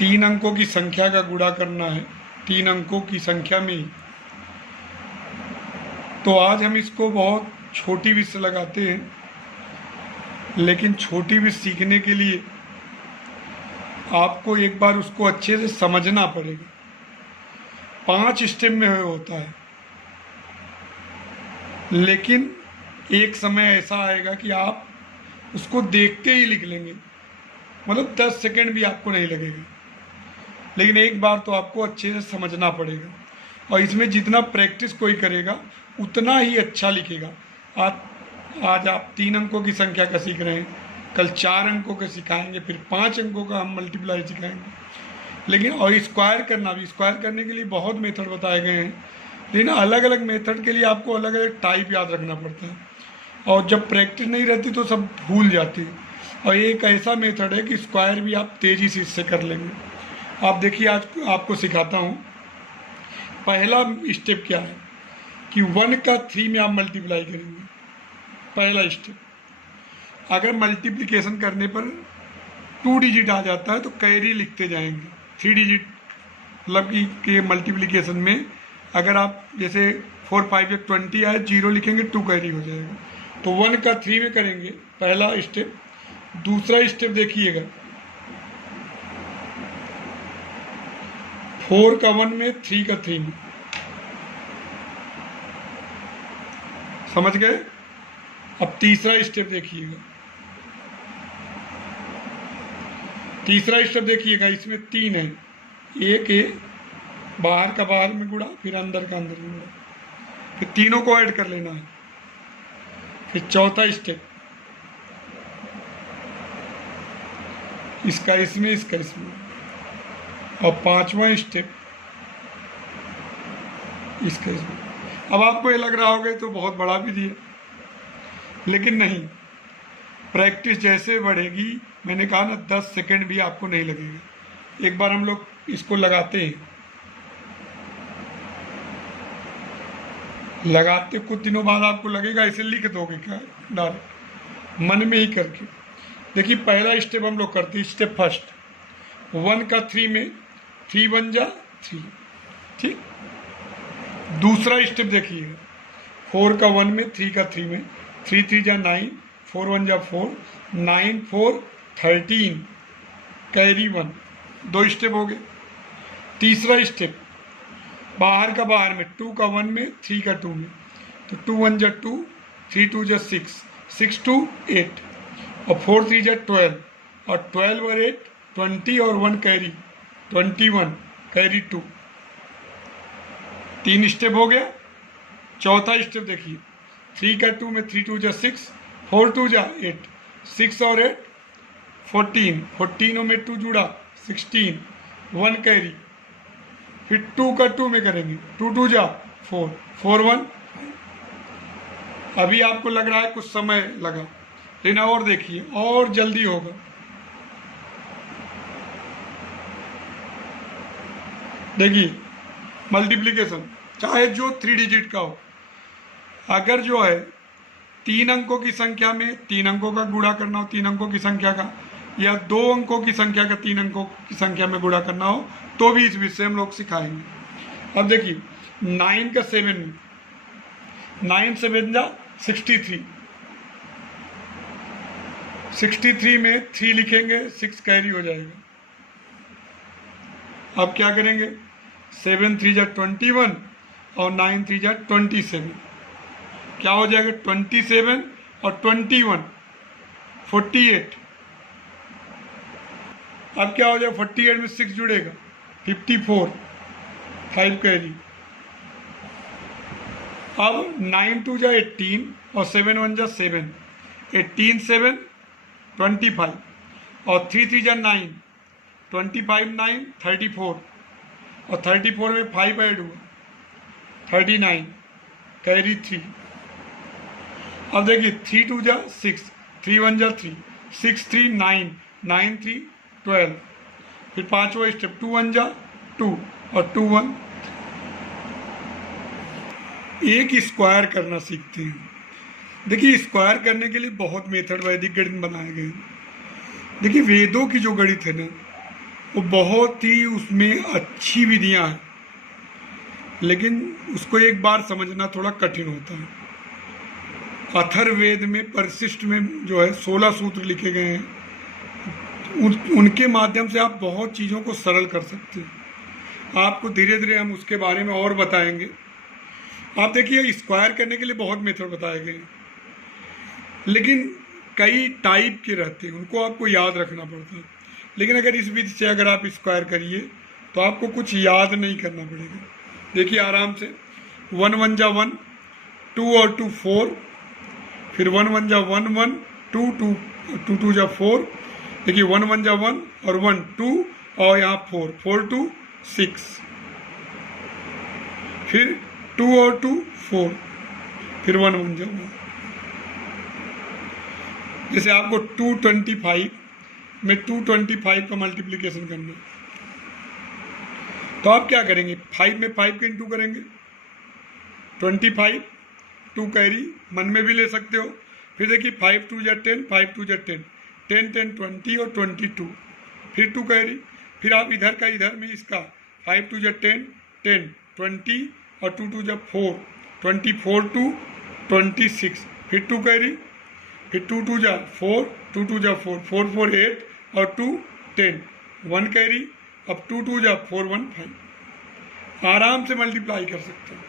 3 अंकों की संख्या का गुणा करना है 3 अंकों की संख्या में ही। तो आज हम इसको बहुत छोटी विध से लगाते हैं, लेकिन छोटी विध सीखने के लिए आपको एक बार उसको अच्छे से समझना पड़ेगा। 5 स्टेप में होता है, लेकिन एक समय ऐसा आएगा कि आप उसको देखते ही लिख लेंगे, मतलब 10 सेकंड भी आपको नहीं लगेगा। लेकिन एक बार तो आपको अच्छे से समझना पड़ेगा, और इसमें जितना प्रैक्टिस कोई करेगा उतना ही अच्छा लिखेगा। आज आप 3 अंकों की संख्या का सीख रहे हैं, कल 4 अंकों का सिखाएंगे, फिर 5 अंकों का हम मल्टीप्लाई सिखाएंगे। लेकिन और स्क्वायर करना भी, स्क्वायर करने के लिए बहुत मेथड बताए गए हैं, लेकिन अलग अलग मेथड के लिए आपको अलग अलग टाइप याद रखना पड़ता है, और जब प्रैक्टिस नहीं रहती तो सब भूल जाती है। और एक ऐसा मेथड है कि स्क्वायर भी आप तेज़ी से इससे कर लेंगे। आप देखिए, आज आपको सिखाता हूँ। पहला स्टेप क्या है कि 1 का 3 में आप मल्टीप्लाई करेंगे। पहला स्टेप, अगर मल्टीप्लिकेशन करने पर 2 डिजिट आ जाता है तो कैरी लिखते जाएंगे। 3 डिजिट मतलब कि मल्टीप्लिकेशन में अगर आप जैसे 4 5 एक 20 आए, 0 लिखेंगे, 2 कैरी हो जाएगा। तो 1 का 3 में करेंगे, पहला स्टेप। दूसरा स्टेप देखिएगा, 4 का 1 में, 3 का 3 में। समझ गए? अब तीसरा स्टेप देखिएगा। तीसरा स्टेप देखिएगा, इसमें 3 है, एक है, बाहर का बाहर में गुणा, फिर अंदर का अंदर में गुणा, फिर तीनों को ऐड कर लेना है। फिर चौथा स्टेप, इसका इसमें, इसका इसमें। और 5वां स्टेप इसका इसमें। अब आपको ये लग रहा होगा तो बहुत बड़ा विधि है, लेकिन नहीं, प्रैक्टिस जैसे बढ़ेगी, मैंने कहा ना 10 सेकंड भी आपको नहीं लगेगा। एक बार हम लोग इसको लगाते हैं, लगाते कुछ दिनों बाद आपको लगेगा ऐसे लिख दोगे क्या डायरेक्ट मन में ही करके। देखिए, पहला स्टेप हम लोग करते हैं, स्टेप फर्स्ट। 1 का 3 में, 3 1 जा 3, ठीक। दूसरा स्टेप देखिए, 4 का 1 में, 3 का 3 में, 3 3 जा 9, 4 1 जा 4, 9 4 13, कैरी 1। 2 स्टेप हो गए। तीसरा स्टेप, बाहर का बाहर में, 2 का 1 में, 3 का 2 में, तो 2 1 जा 2, 3 2 जा 6, 6 2 8, और 4 3 जा 12, और 12 और 8 20, और 1 कैरी 21, कैरी 2। 3 स्टेप हो गया। चौथा स्टेप देखिए, 3 का 2 में, 3 2 जा 6, 4 2 जा 8, 6 और 8 14, 14 में 2 जुड़ा 16, 1 कैरी। फिर 2 का 2 में करेंगे, 2 2 जा 4, 4 1। अभी आपको लग रहा है कुछ समय लगा, लेकिन और देखिए, और जल्दी होगा। देखिए, मल्टीप्लिकेशन चाहे जो 3 डिजिट का हो, अगर जो है 3 अंकों की संख्या में 3 अंकों का गुणा करना हो, 3 अंकों की संख्या का, या 2 अंकों की संख्या का 3 अंकों की संख्या में गुणा करना हो, तो भी इस विषय हम लोग सिखाएंगे। अब देखिए, 9 का 7 में, 9 7 जा 63, 63 में 3 लिखेंगे, 6 कैरी हो जाएगा। अब क्या करेंगे, 7 3 जा 21, और 9 3 जा 27, क्या हो जाएगा, 27 और 21 48। अब क्या हो जाएगा, 48 में 6 जुड़ेगा, 54, 5 कैरी। अब 9 2 जा 18, और 7 1 जा 7, 18 7 25, और 3 3 जा 9, 25 9 34, और 34 में 5 ऐड हुआ, 39, कैरी 3। अब देखिए, 3 2 जा 6, 3 1 जा 3, 6 3 9, 9 3 12, फिर 5वां स्टेप, 2 1 जा 2, और 2 1। एक स्क्वायर करना सीखते हैं। देखिए, स्क्वायर करने के लिए बहुत मेथड वैदिक गणित बनाए गए हैं। देखिए, वेदों की जो गणित है ना, वो बहुत ही उसमें अच्छी विधियां हैं, लेकिन उसको एक बार समझना थोड़ा कठिन होता है। अथर्ववेद में परिशिष्ट में जो है 16 सूत्र लिखे गए हैं, उनके माध्यम से आप बहुत चीज़ों को सरल कर सकते हैं। आपको धीरे धीरे हम उसके बारे में और बताएंगे। आप देखिए, स्क्वायर करने के लिए बहुत मेथड बताए गए हैं, लेकिन कई टाइप के रहते हैं, उनको आपको याद रखना पड़ता है। लेकिन अगर इस विधि से अगर आप स्क्वायर करिए तो आपको कुछ याद नहीं करना पड़ेगा। देखिए आराम से, 1 1 जा 1, 2 और 2 4, फिर 1 1 जा 1 1, 2 2 2 2 जा 4, देखिए 1 1 जा 1 और 1 2 और यहाँ 4 4 2 6, फिर 2 और 2 4, फिर 1 1 जा 1। जैसे आपको 225 में 225 का मल्टीप्लिकेशन करना है, तो आप क्या करेंगे, 5 में 5 के इंटू करेंगे, 25 2 कैरी मन में भी ले सकते हो। फिर देखिए 5 2 जा 10, 5 2 जा 10, 10 10 20 और 22, फिर 2 कैरी। फिर आप इधर का इधर में इसका 5 2 जा 10 10 20 और 2 2 जा 4, 24 2 26, फिर 2 कैरी, फिर 2 2 जा 4, 2 2 जा 4, 4 4 8 और 2 10, 1 कैरी। अब 2 2 जा 4 1 5। आराम से मल्टीप्लाई कर सकते हैं।